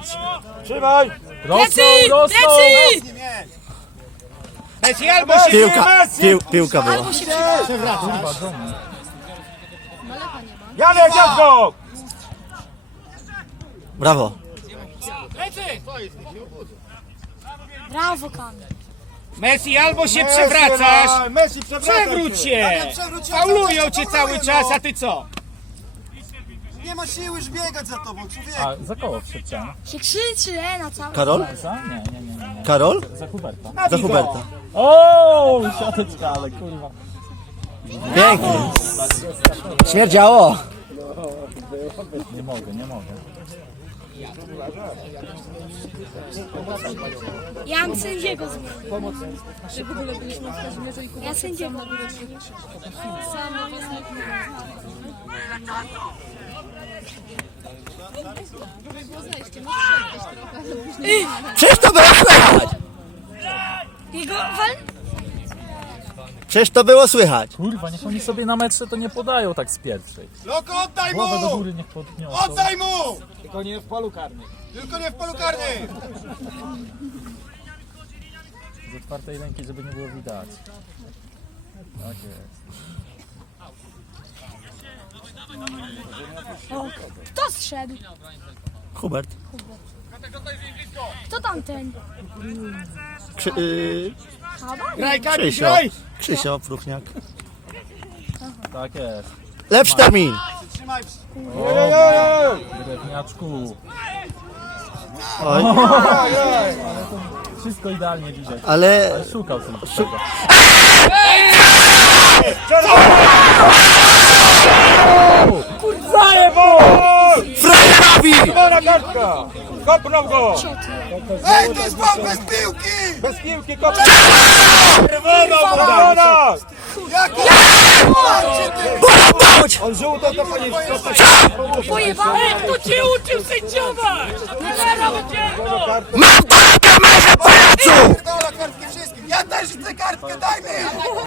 Trzymaj! Rosną! Messi albo się Piłka była. Albo się przewracasz. Janek, Janko! Brawo. Brawo, Kamil. Messi albo się przewracasz, Messi, przewróć się! Faulują cię cały czas, a ty co? Nie ma siły już biegać za tobą, człowiek. A za koło wszedłem. Się krzyczy, na cały. Karol? Za? Nie. Karol? Za Huberta. Za Huberta. O, siateczka, ale kurwa. Pięknie. Śmierdziało. Nie mogę. Ja mam sędziego zmienić. Ja sędziego. Przecież to było słychać. Jego wal... Przecież to było słychać. Kurwa, niech oni sobie na metrze to nie podają tak z pierwszej. Loko, oddaj Głowę do mu! góry niech podniosą. Oddaj mu! Tylko nie w polu karnym. Tylko nie w polu karnym! Z otwartej ręki, żeby nie było widać. Tak jest. O, kto zszedł? Hubert. Kto tamten? Graj, Krzysio. graj! Krzysio, Pruchniak. Tak jest. Lepszy termin. Trzymaj. Drewniaczku. Oj, Wszystko idealnie widać. ale Szukał tylko tego. frajerowi! Czerwona kartka! Kopnął go! Ej, to jest bal bez piłki! Bez piłki kopnął! Czerwona! Jaki? Bądź! On żółto to powinien Pojebałem. Kto cię uczył sędziować? Mam kartkę, merze, pajacu! Kartki wszystkim! Ja też chcę kartkę, daj mi!